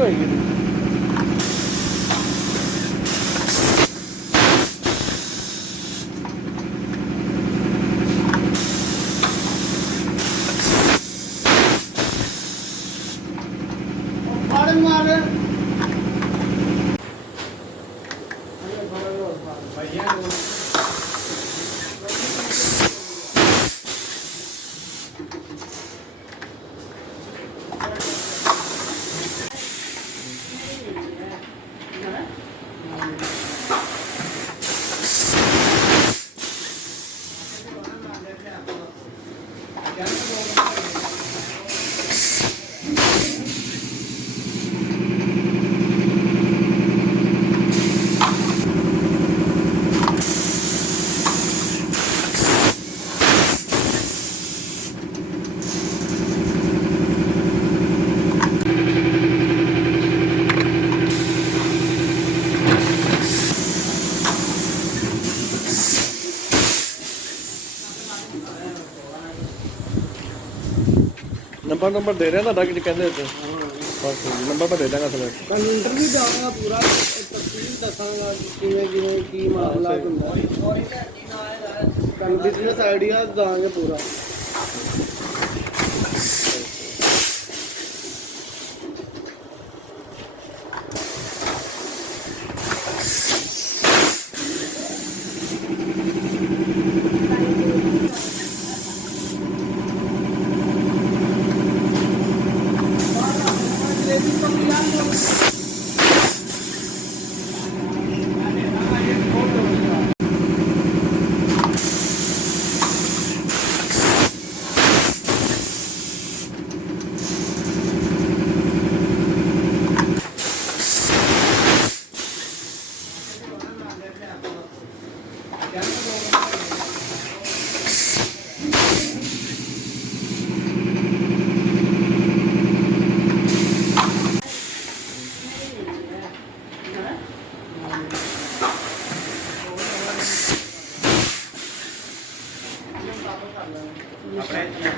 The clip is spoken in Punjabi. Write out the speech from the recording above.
ਹੋਏਗੀ ਜੀ। ਨੰਬਰ ਦੇ ਰਿਹਾ ਤੁਹਾਡਾ ਕੀ ਕਹਿੰਦੇ ਉੱਤੇ ਬਸ ਨੰਬਰ ਮੈਂ ਦੇ ਦਾਂਗਾ ਤੁਹਾਨੂੰ ਕੰਟਰ ਵੀ ਜਾਵਾਂਗਾ ਪੂਰਾ ਤਫਸੀਲ ਦੱਸਾਂਗਾ ਕਿਵੇਂ ਕਿਵੇਂ ਕੀ ਮਾਮਲਾ ਹੁੰਦਾ ਬਿਜ਼ਨਸ ਆਈਡੀਆ ਦਾਂਗੇ ਪੂਰਾ ਆਪਣੇ